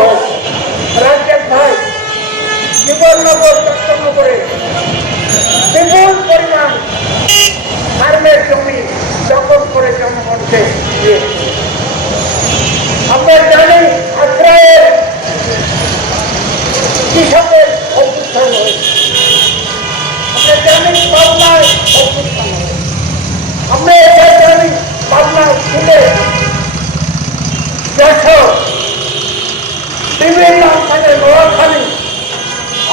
হয়েছে। রাজ্যের ভাই জীবননগর চট্টনগরে বিপুল পরিমাণ ফার্মের জমি দখল করে জনগণকে দিয়েছে। আমরা জানি আশ্রয়ের কৃষকের অভ্যুত্থান হয়েছে, আমরা জানি পাবনায় অভ্যুত্থান হয়েছে, আমরা এটা জানি পাবনা ছিলে যশোর বিভিন্ন অঞ্চলে নোয়াখালী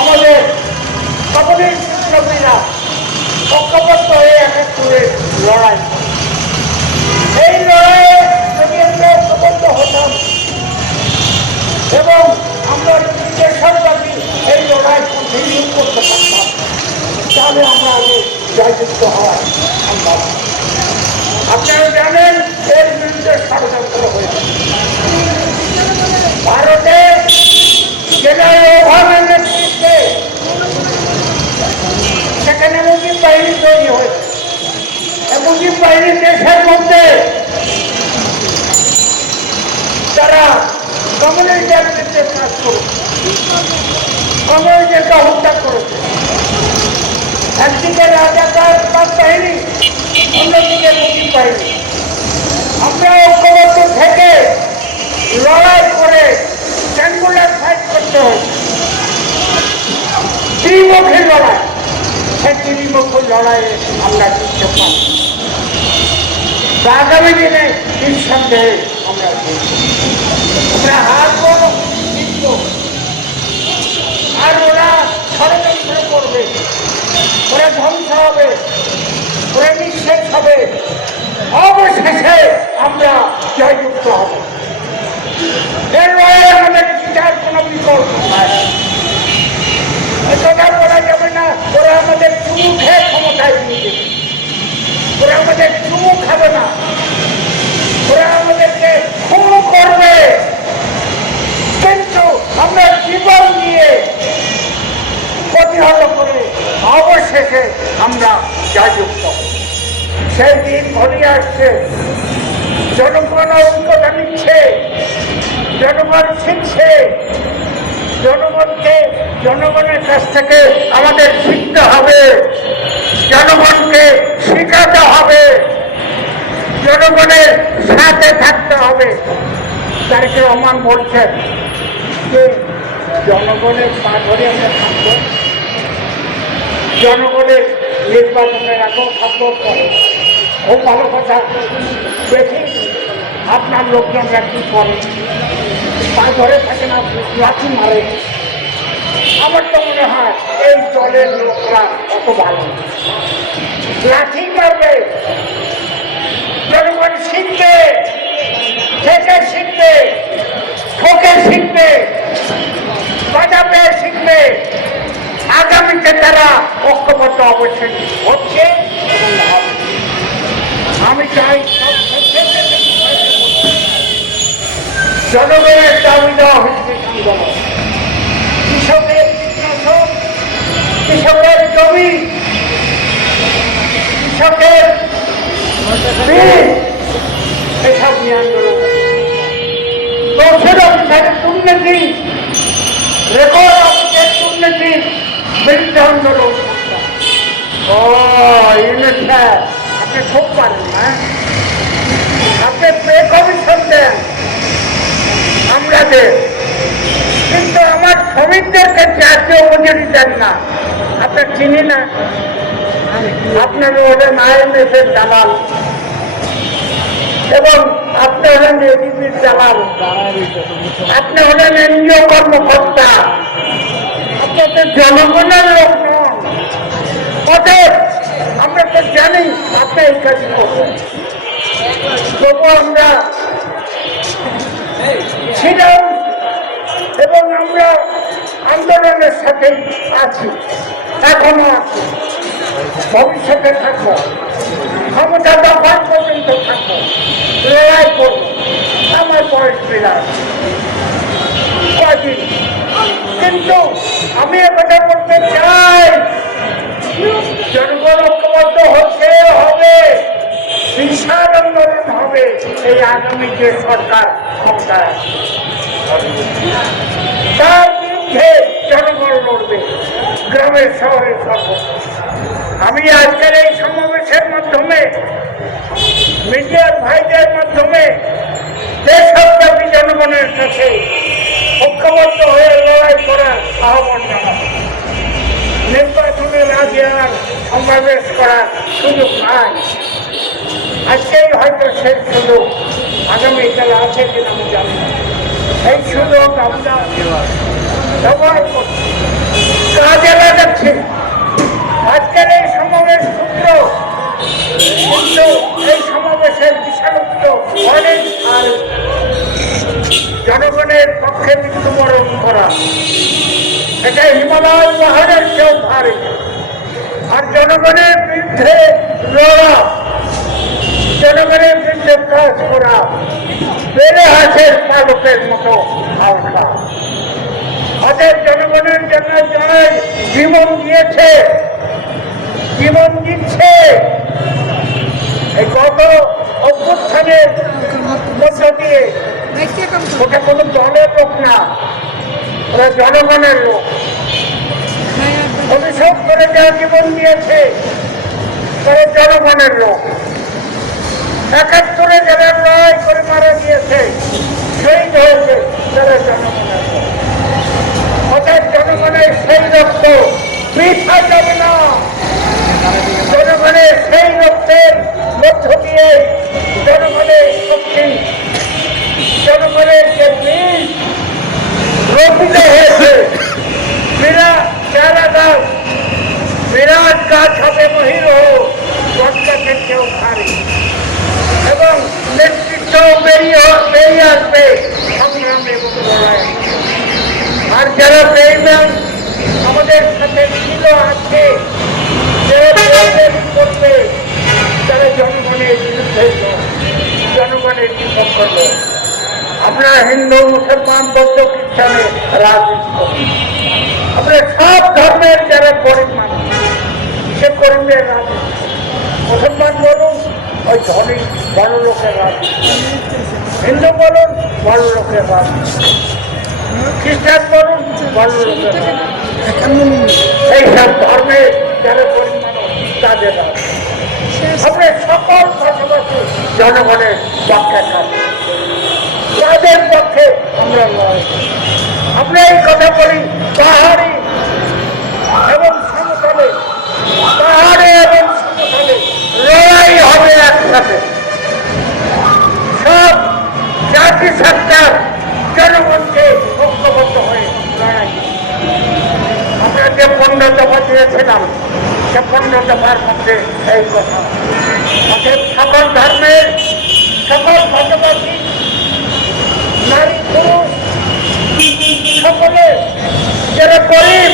আমাদের কমিউনিস্ট বিপ্লবীরা ঐক্যবদ্ধ হয়ে একাত্তরের লড়াই। এই লড়াইয়ে যদি আমরা ঐক্যবদ্ধ হতাম এবং আমরা যদি দেশব্যাপী এই লড়াই কন্টিনিউ করতে পারতাম তাহলে আমরা আগে জয়যুক্ত হওয়া সম্ভব। আপনারা জানেন এর বিরুদ্ধে ষড়যন্ত্র হয়েছে। ভারতে জেনারেল ওবামার নেতৃত্বে সেখানে মুজিব বাহিনী তৈরি হয়েছে। মুজিব বাহিনী দেশের মধ্যে তারা কমিউনিস্টের বিরুদ্ধে কাজ করেছে, কমিউনিস্টকে হত্যা করেছে। একদিকে রাজাকার বাহিনী, অন্যদিকে মুজিব বাহিনী। আমরা ঐক্যবদ্ধ থেকে লড়াই করে ট্রাঙ্গুলার ফাইট করতে হয়েছে, ত্রিমুখী লড়াই। সেই ত্রিমুখী লড়াইয়ে আমরা জিততে পারি। আগামী দিনে নিঃসন্দেহে আমরা হারবো, জিতবো। আর ওরা ষড়যন্ত্র করবে, ওরা ধ্বংস হবে, ওরা নিঃশেষ হবে, অবশেষে আমরা জয়যুক্ত হব। এর লড়াই আমাদের জিতার কোনো বিকল্প নাই। কথা বলা যাবে না ওরা আমাদের চুমু খেয়ে ক্ষমতায় নিয়ে যাবে, ওরা আমাদের চুমু খাবে না, ওরা আমাদেরকে খুন করবে, কিন্তু আমরা জীবন দিয়ে প্রতিহত করে অবশেষে আমরা জয়যুক্ত। সেই দিন ঘনিয়ে আসছে, জনগণ অভিজ্ঞতা নিচ্ছে, জনগণ শিখছে, জনগণের কাছ থেকে আমাদের শিখতে হবে, জনগণকে শিখাতে হবে, জনগণের সাথে থাকতে হবে। তারেক রহমান বলছেন যে জনগণের পা ধরে আমরা থাকব, জনগণের নির্বাচনের আগেও থাকবো, পরে। খুব ভালো কথা। দেখি আপনার লোকজনরা কি করে, পা ধরে থাকে না, লাঠি মারে। আমার তো মনে হয় এই দলের লোকরা অত ভালো, লাঠি মারবে। জনগণ শিখবে, থেকে শিখবে, ঠকে শিখবে, বাধা পেয়ে শিখবে। আগামীতে তারা ঐক্যবদ্ধ অবশ্যই হচ্ছে এবং হবে। আমি চাই জনগণের দাবি দেওয়া হচ্ছে আন্দোলন। কৃষকের কীটনাশক, কৃষকের জমি, কৃষকের বীজ, এসব নিয়ে আন্দোলন। তহসিল অফিসারের দুর্নীতি, রেকর্ড অফিসের দুর্নীতি বিরুদ্ধে আন্দোলন। ও ইউনিট স্যার, আপনি খুব পারেন, হ্যাঁ? আপনি পে কমিশন দেন আমরা দেন, কিন্তু আমার শ্রমিকদেরকে জাতীয় মজুরি দেন না। আপনার চিনি না, আপনার হলেন আইএমএফের দালাল এবং আপনি হলেন এডিবির দালাল, আপনি হলেন এনজিও কর্মকর্তা, আপনাদের জনগণের লোক নন। অতএব আমরা তো জানি আপনি এই কাজ করবেন, তবু আমরা ছিলাম এবং আমরা আন্দোলনের সাথে আছি, এখনো আছি, ভবিষ্যতে থাকবো, ক্ষমতা দখল পর্যন্ত থাকবো, লড়াই করবো। আমার বয়স বিরাট কদিন, কিন্তু আমি একথা বলতে চাই, জনগণ ঐক্যবদ্ধ হচ্ছে, হবে, বিশাল আন্দোলন হবে এই আগামী যে সরকার ক্ষমতায়। তার বিরুদ্ধে জনগণ লড়বে গ্রামের শহরে সর্বত্র। আমি আজকের এই সমাবেশের মাধ্যমে মিডিয়ার ভাইদের মাধ্যমে দেশব্যাপী জনগণের কাছে ঐক্যবদ্ধ হয়ে লড়াই করার আহ্বান জানাবো। নির্বাচনের আগে আর সমাবেশ করার সুযোগ নাই। আজকেই হয়তো শেষ সুযোগ, আগামীকাল আছে কিনা আমি জানি না। এই সুযোগ আমরা ব্যবহার করছি, কাজে লাগাচ্ছি। আজকের এই সমাবেশ ক্ষুদ্র, কিন্তু এই সমাবেশের বিশালত্ব অনেক। আর জনগণের পক্ষে মৃত্যুবরণ করা এটা হিমালয় পাহাড়ের চেয়েও ভারী। আর জনগণের বিরুদ্ধে লড়া, জনগণের বিরুদ্ধে কাজ করা বেড়ে হাসের পালকের মতো হালকা। তাদের জনগণের জন্য যারা জীবন দিয়েছে, জীবন দিচ্ছে, এই গত অভ্যুত্থানের মধ্য দিয়ে, ওটা কোনো দলের লোক না, ওরা জনগণের লোক। অভিযোগ করে যারা জীবন দিয়েছে তারা জনগণের লোক। ৭১ যারা লড়াই করে মারা গিয়েছে, শহীদ হয়েছে, তারা জনগণের লোক। অর্থাৎ জনগণের সেই রক্ত বৃথা যাবে না। জনগণের সেই রক্তের মধ্য দিয়ে জনগণের শক্তি, জনগণের যে বীজ রোপিত হয়েছে, বিরাট চারা গাছ, বিরাট গাছ হবে মহির গাছের কেউ ভারী, এবং নেতৃত্ব বেরিয়ে আসবে সংগ্রাম এবং লড়াই। আর যারা বেইমান আমাদের সাথে ছিল, আছে, করবে, তারা জনগণের বিরুদ্ধে, জনগণের বিপক্ষ লোক। আপনারা হিন্দু, মুসলমান, বৌদ্ধ, খ্রিস্টানের রাজনীতি করেন, আপনার সব ধর্মের যারা গরিব মানুষ, সে গরিবের রাজনীতি। মুসলমান বলুন, ওই ধনী বড় লোকের রাজনীতি, হিন্দু বলুন বড় লোকের রাজনীতি, খ্রিস্টান বলুন বড় লোকের রাজনীতি। এইসব ধর্মের যারা গরিব মানুষ তাদের রাজনীতি। আপনার সকল পাশাপাশি জনগণের পক্ষে থাকে, তাদের পক্ষে আমরা লড়াই। আমরা এই কথা বলি, পাহাড়ি এবং সমতলে, পাহাড়ে এবং সমতলে লড়াই হবে একসাথে। সব জাতি সত্তার জনগণকে ঐক্যবদ্ধ হয়ে লড়াই। আমরা যে 15 দফা দিয়েছিলাম, সে 15 দফার মধ্যে এই কথা। অর্থাৎ সকল ধর্মের, সকল ভাষাভাষী, নারী পুরুষ সকলে, যারা গরিব